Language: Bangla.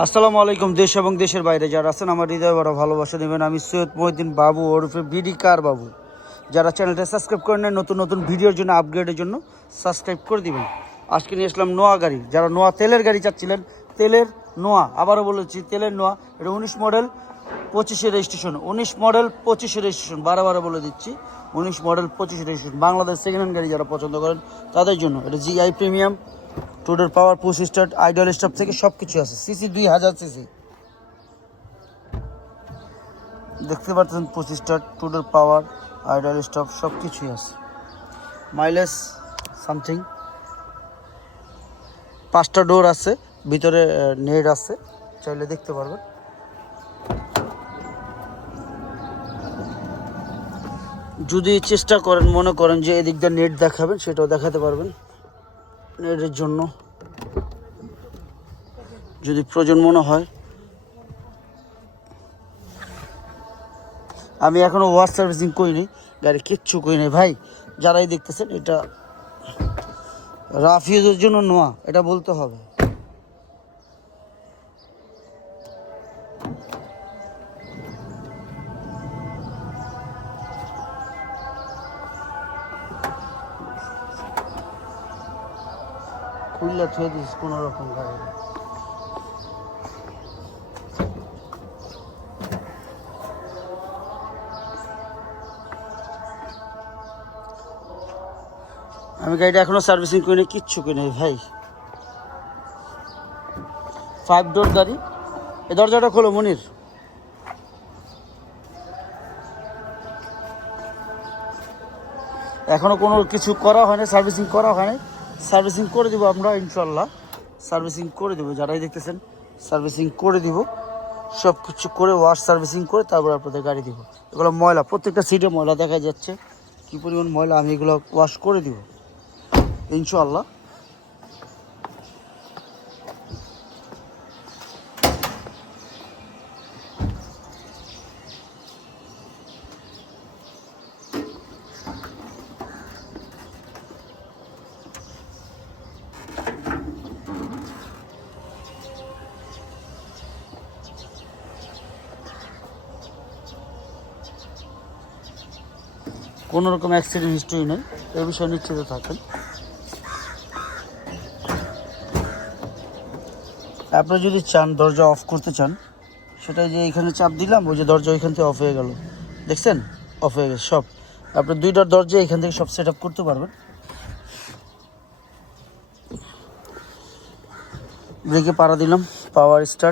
আসসালামু আলাইকুম। দেশ এবং দেশের বাইরে যারা আছেন আমার হৃদয় বড় ভালোবাসা দেবেন। আমি সৈয়দ মহিউদ্দিন বাবু ওরফে বিডি কার বাবু। যারা চ্যানেলটা সাবস্ক্রাইব করে নেন, নতুন নতুন ভিডিওর জন্য আপগ্রেডের জন্য সাবস্ক্রাইব করে দিবেন। আজকে নিয়ে আসলাম নোয়া গাড়ি। যারা নোয়া তেলের গাড়ি চাচ্ছিলেন, তেলের নোয়া, আবারও বলেছি তেলের নোয়া। এটা 19 মডেল 25 রেজিস্ট্রেশন, 19 মডেল 25 রেজিস্ট্রেশন, বারে বলে দিচ্ছি 19 model 25 registration. Bangladesh second hand গাড়ি যারা পছন্দ করেন তাদের জন্য এটা জিআই প্রিমিয়াম, টুডের পাওয়ার, পুশ স্টার্ট, আইডল স্টপ থেকে সব কিছু আছে। সিসি 2000 সিসি, দেখতে পাচ্ছেন। পুশ স্টার্ট, টুডের পাওয়ার, আইডল স্টপ সব কিছুই আছে। মাইলেজ সামথিং, 5টা ডোর আছে, ভিতরে নেট আছে, চাইলে দেখতে পারবেন। যদি চেষ্টা করেন, মনে করেন যে এদিক দিয়ে নেট দেখাবেন, সেটাও দেখাতে পারবেন। নেটের জন্য যদি প্রয়োজন মনে হয়। আমি এখনও ওয়াশ সার্ভিসিং করিনি, গাড়ি কিচ্ছু করিনি ভাই। যারাই দেখতেছেন, এটা রাফ ইউজের জন্য নোয়া, এটা বলতে হবে। খুললে থুয়ে দিস কোনো রকম গাড়ি। আমি গাড়িটা এখনো সার্ভিসিং করিনি, কিচ্ছু করিনি ভাই। 5 ডোর গাড়ি। এই দরজাটা খোলো মনির। এখনো কোনো কিছু করা হয়নি, সার্ভিসিং করা হয়নি। সার্ভিসিং করে দিব আমরা ইনশাল্লাহ, সার্ভিসিং করে দেবো। যারাই দেখতেছেন সার্ভিসিং করে দিব, সব কিছু করে ওয়াশ সার্ভিসিং করে তারপর আপনাদের গাড়ি দিব। এগুলো ময়লা, প্রত্যেকটা সিটে ময়লা দেখা যাচ্ছে, কী পরিমাণ ময়লা। আমি এগুলো ওয়াশ করে দিব ইনশাল্লাহ। কোনো রকম অ্যাক্সিডেন্ট হিস্ট্রি নেই, এই বিষয়ে নিশ্চিত থাকেন। আপনি যদি চান দরজা অফ করতে চান, সেটাই যে এখানে চাপ দিলাম, ওই যে দরজা ওইখান থেকে অফ হয়ে গেল, দেখছেন? অফ হয়ে গেছে সব। আপনি 2টা দরজা এখান থেকে সব সেট আপ করতে পারবেন। ব্রেকে পাড়া দিলাম, পাওয়ার স্টার্ট।